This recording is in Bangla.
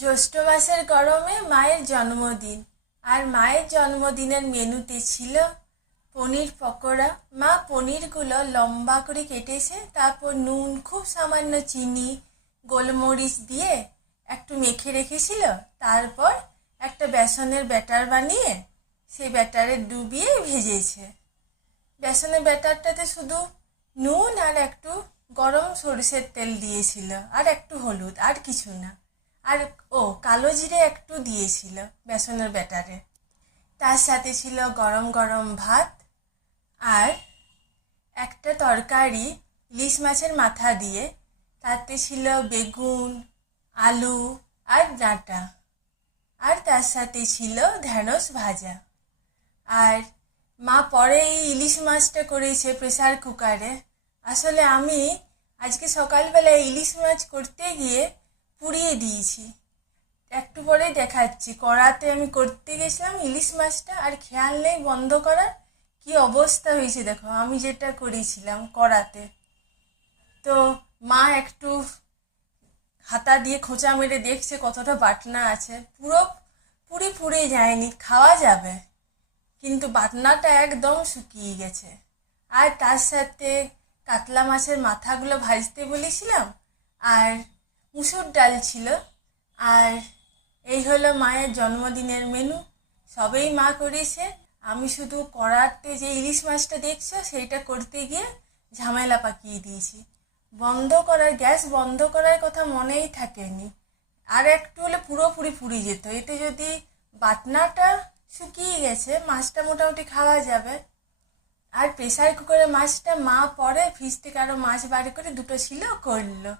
জ্যৈষ্ঠ মাসের গরমে মায়ের জন্মদিন। আর মায়ের জন্মদিনের মেনুতে ছিল পনির পকোড়া। মা পনিরগুলো লম্বা করে কেটেছে, তারপর নুন, খুব সামান্য চিনি, গোলমরিচ দিয়ে একটু মেখে রেখেছিল। তারপর একটা বেসনের ব্যাটার বানিয়ে সেই ব্যাটারে ডুবিয়ে ভেজেছে। বেসনের ব্যাটারটাতে শুধু নুন আর একটু গরম সরিষার তেল দিয়েছিল, আর একটু হলুদ, আর কিছু না। আর কালো জিরে একটু দিয়েছিল বেসনের ব্যাটারে। তার সাথে ছিল গরম গরম ভাত আর একটা তরকারি ইলিশ মাছের মাথা দিয়ে। তাতে ছিল বেগুন, আলু আর ডাঁটা, আর তার সাথে ছিল ঢ্যাঁড়স ভাজা। আর মা পরে এই ইলিশ মাছটা করেছে প্রেসার কুকারে। আসলে আমি আজকে সকালবেলায় ইলিশ মাছ করতে গিয়ে পুড়িয়ে দিয়েছি। একটু পরে দেখাচ্ছি। কড়াতে আমি করতে গেছিলাম ইলিশ মাছটা, আর খেয়াল নেই বন্ধ করার। কি অবস্থা হয়েছে দেখো, আমি যেটা করেছিলাম কড়াতে। তো মা একটু হাতা দিয়ে খোঁচা মেরে দেখছে কতটা বাটনা আছে। পুরি পুড়ে যায়নি, খাওয়া যাবে, কিন্তু বাটনাটা একদম শুকিয়ে গেছে। আর তার সাথে কাতলা মাছের মাথাগুলো ভাজতে বলেছিলাম, আর মুসুর ডাল ছিল। আর এই হলো মায়ের জন্মদিনের মেনু। সবেই মা করেছে, আমি শুধু কড়াতে যে ইলিশ মাছটা দেখছো সেইটা করতে গিয়ে ঝামেলা পাকিয়ে দিয়েছি। গ্যাস বন্ধ করার কথা মনেই থাকেনি। আর একটু হলে পুরোপুরি পুড়ে যেত। এতে যদি বাটনাটা শুকিয়ে গেছে, মাছটা মোটামুটি খাওয়া যাবে। আর প্রেসার কুকারে মাছটা মা পরে ফ্রিজ থেকে আরো মাছ বার করে দুটো ছিল করলো।